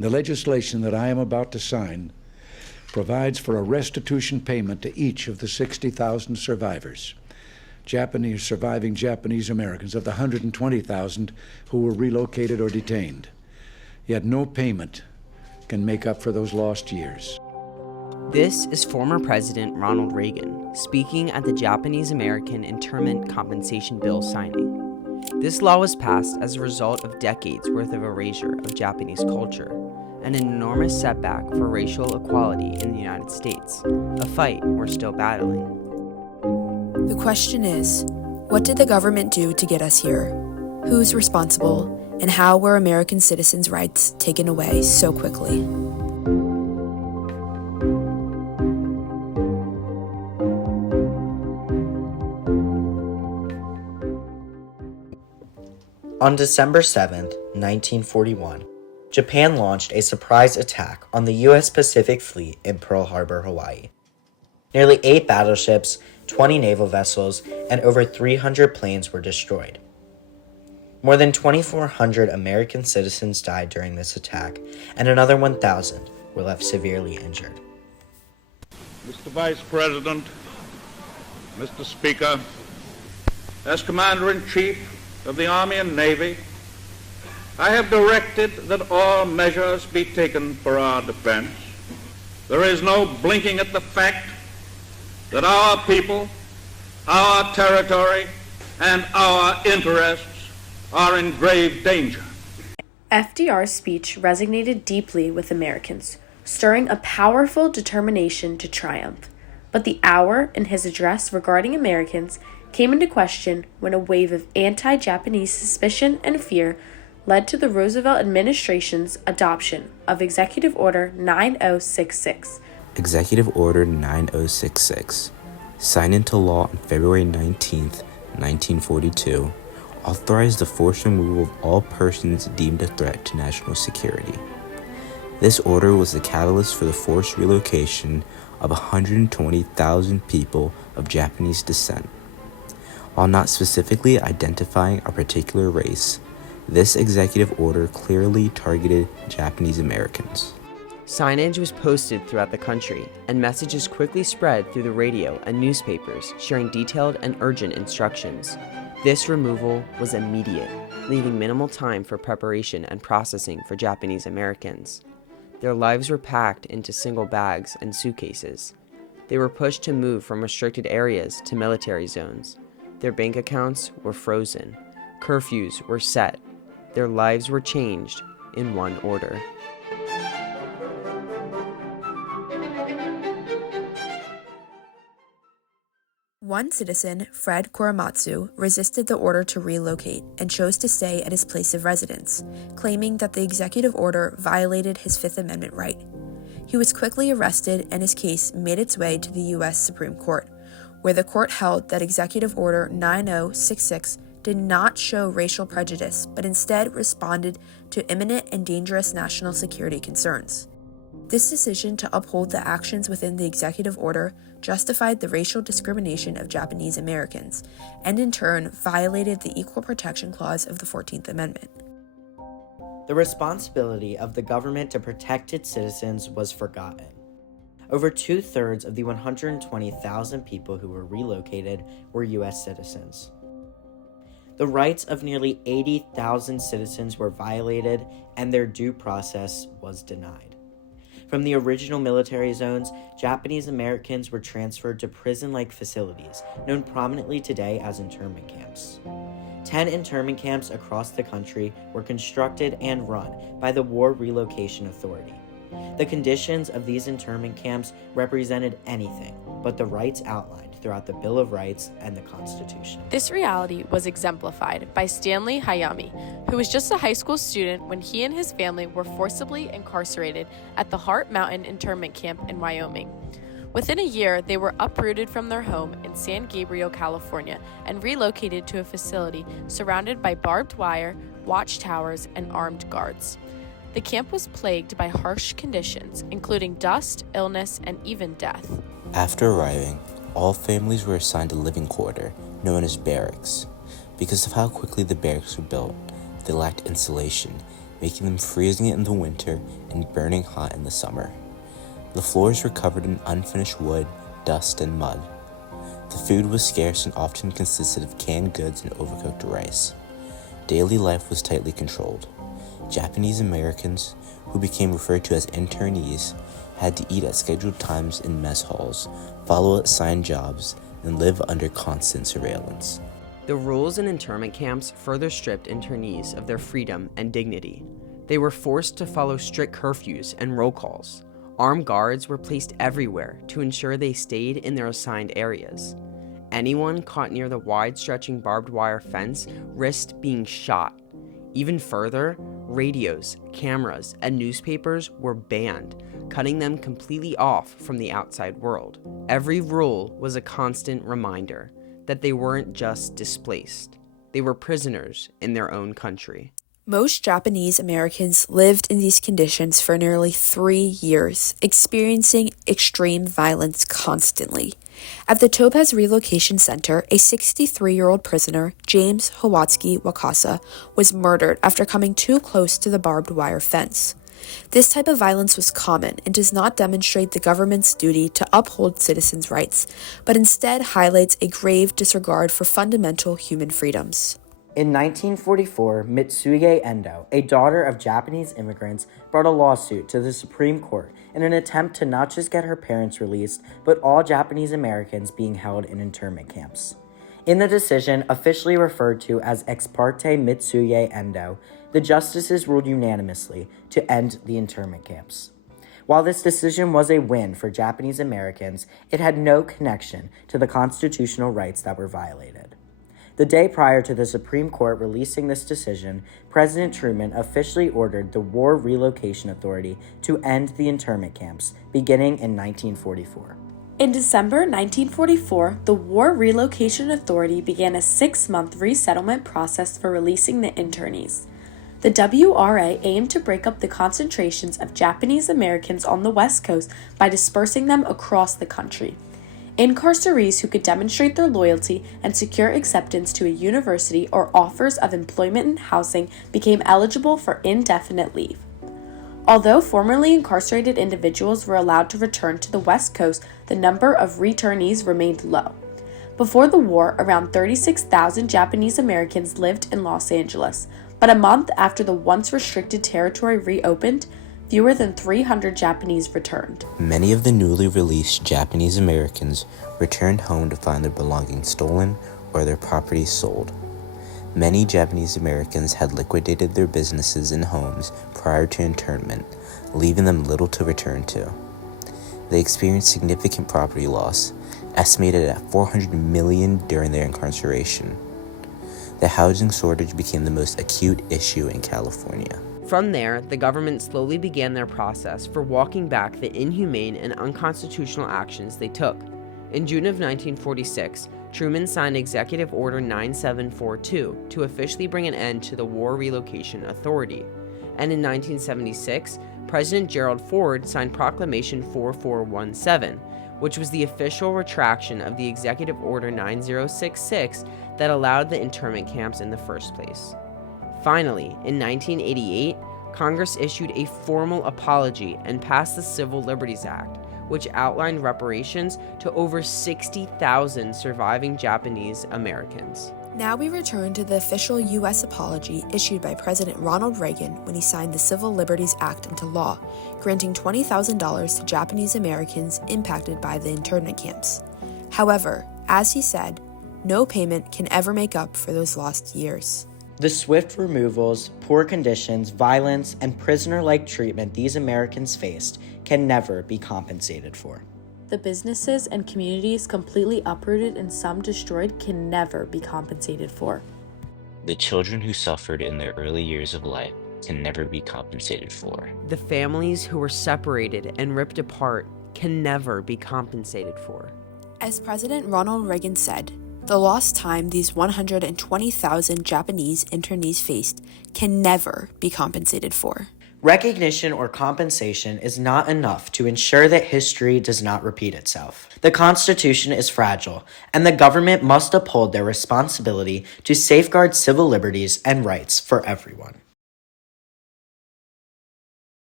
The legislation that I am about to sign provides for a restitution payment to each of the 60,000 survivors, surviving Japanese Americans, of the 120,000 who were relocated or detained. Yet no payment can make up for those lost years. This is former President Ronald Reagan speaking at the Japanese American Internment Compensation Bill signing. This law was passed as a result of decades worth of erasure of Japanese culture and an enormous setback for racial equality in the United States, a fight we're still battling. The question is, what did the government do to get us here? Who's responsible? And how were American citizens' rights taken away so quickly? On December 7, 1941, Japan launched a surprise attack on the U.S. Pacific Fleet in Pearl Harbor, Hawaii. Nearly 8 battleships, 20 naval vessels, and over 300 planes were destroyed. More than 2,400 American citizens died during this attack, and another 1,000 were left severely injured. Mr. Vice President, Mr. Speaker, as Commander-in-Chief of the Army and Navy, I have directed that all measures be taken for our defense. There is no blinking at the fact that our people, our territory, and our interests are in grave danger. FDR's speech resonated deeply with Americans, stirring a powerful determination to triumph. But the hour in his address regarding Americans came into question when a wave of anti-Japanese suspicion and fear led to the Roosevelt administration's adoption of Executive Order 9066. Executive Order 9066, signed into law on February 19, 1942, authorized the forced removal of all persons deemed a threat to national security. This order was the catalyst for the forced relocation of 120,000 people of Japanese descent. While not specifically identifying a particular race, this executive order clearly targeted Japanese Americans. Signage was posted throughout the country, and messages quickly spread through the radio and newspapers sharing detailed and urgent instructions. This removal was immediate, leaving minimal time for preparation and processing for Japanese Americans. Their lives were packed into single bags and suitcases. They were pushed to move from restricted areas to military zones. Their bank accounts were frozen. Curfews were set. Their lives were changed in one order. One citizen, Fred Korematsu, resisted the order to relocate and chose to stay at his place of residence, claiming that the executive order violated his Fifth Amendment right. He was quickly arrested and his case made its way to the U.S. Supreme Court, where the court held that Executive Order 9066 did not show racial prejudice, but instead responded to imminent and dangerous national security concerns. This decision to uphold the actions within the executive order justified the racial discrimination of Japanese Americans, and in turn violated the Equal Protection Clause of the 14th Amendment. The responsibility of the government to protect its citizens was forgotten. Over 2/3 of the 120,000 people who were relocated were U.S. citizens. The rights of nearly 80,000 citizens were violated, and their due process was denied. From the original military zones, Japanese Americans were transferred to prison-like facilities, known prominently today as internment camps. 10 internment camps across the country were constructed and run by the War Relocation Authority. The conditions of these internment camps represented anything but the rights outlined throughout the Bill of Rights and the Constitution. This reality was exemplified by Stanley Hayami, who was just a high school student when he and his family were forcibly incarcerated at the Heart Mountain Internment Camp in Wyoming. Within a year, they were uprooted from their home in San Gabriel, California, and relocated to a facility surrounded by barbed wire, watchtowers, and armed guards. The camp was plagued by harsh conditions, including dust, illness, and even death. After arriving, all families were assigned a living quarter, known as barracks. Because of how quickly the barracks were built, they lacked insulation, making them freezing in the winter and burning hot in the summer. The floors were covered in unfinished wood, dust, and mud. The food was scarce and often consisted of canned goods and overcooked rice. Daily life was tightly controlled. Japanese Americans, who became referred to as internees, had to eat at scheduled times in mess halls, follow assigned jobs, and live under constant surveillance. The rules in internment camps further stripped internees of their freedom and dignity. They were forced to follow strict curfews and roll calls. Armed guards were placed everywhere to ensure they stayed in their assigned areas. Anyone caught near the wide-stretching barbed wire fence risked being shot. Even further, radios, cameras, and newspapers were banned, cutting them completely off from the outside world. Every rule was a constant reminder that they weren't just displaced. They were prisoners in their own country. Most Japanese Americans lived in these conditions for nearly 3 years, experiencing extreme violence constantly. At the Topaz Relocation Center, a 63-year-old prisoner, James Hawatsky Wakasa, was murdered after coming too close to the barbed wire fence. This type of violence was common and does not demonstrate the government's duty to uphold citizens' rights, but instead highlights a grave disregard for fundamental human freedoms. In 1944, Mitsuge Endo, a daughter of Japanese immigrants, brought a lawsuit to the Supreme Court in an attempt to not just get her parents released, but all Japanese Americans being held in internment camps. In the decision, officially referred to as Ex parte Mitsuge Endo, the justices ruled unanimously to end the internment camps. While this decision was a win for Japanese Americans, it had no connection to the constitutional rights that were violated. The day prior to the Supreme Court releasing this decision, President Truman officially ordered the War Relocation Authority to end the internment camps, beginning in 1944. In December 1944, the War Relocation Authority began a 6-month resettlement process for releasing the internees. The WRA aimed to break up the concentrations of Japanese Americans on the West Coast by dispersing them across the country. Incarcerees who could demonstrate their loyalty and secure acceptance to a university or offers of employment and housing became eligible for indefinite leave. Although formerly incarcerated individuals were allowed to return to the West Coast, the number of returnees remained low. Before the war, around 36,000 Japanese Americans lived in Los Angeles, but a month after the once restricted territory reopened, fewer than 300 Japanese returned. Many of the newly released Japanese Americans returned home to find their belongings stolen or their property sold. Many Japanese Americans had liquidated their businesses and homes prior to internment, leaving them little to return to. They experienced significant property loss, estimated at $400 million during their incarceration. The housing shortage became the most acute issue in California. From there, the government slowly began their process for walking back the inhumane and unconstitutional actions they took. In June of 1946, Truman signed Executive Order 9742 to officially bring an end to the War Relocation Authority. And in 1976, President Gerald Ford signed Proclamation 4417, which was the official retraction of the Executive Order 9066 that allowed the internment camps in the first place. Finally, in 1988, Congress issued a formal apology and passed the Civil Liberties Act, which outlined reparations to over 60,000 surviving Japanese Americans. Now we return to the official U.S. apology issued by President Ronald Reagan when he signed the Civil Liberties Act into law, granting $20,000 to Japanese Americans impacted by the internment camps. However, as he said, no payment can ever make up for those lost years. The swift removals, poor conditions, violence, and prisoner-like treatment these Americans faced can never be compensated for. The businesses and communities completely uprooted and some destroyed can never be compensated for. The children who suffered in their early years of life can never be compensated for. The families who were separated and ripped apart can never be compensated for. As President Ronald Reagan said, the lost time these 120,000 Japanese internees faced can never be compensated for. Recognition or compensation is not enough to ensure that history does not repeat itself. The Constitution is fragile, and the government must uphold their responsibility to safeguard civil liberties and rights for everyone.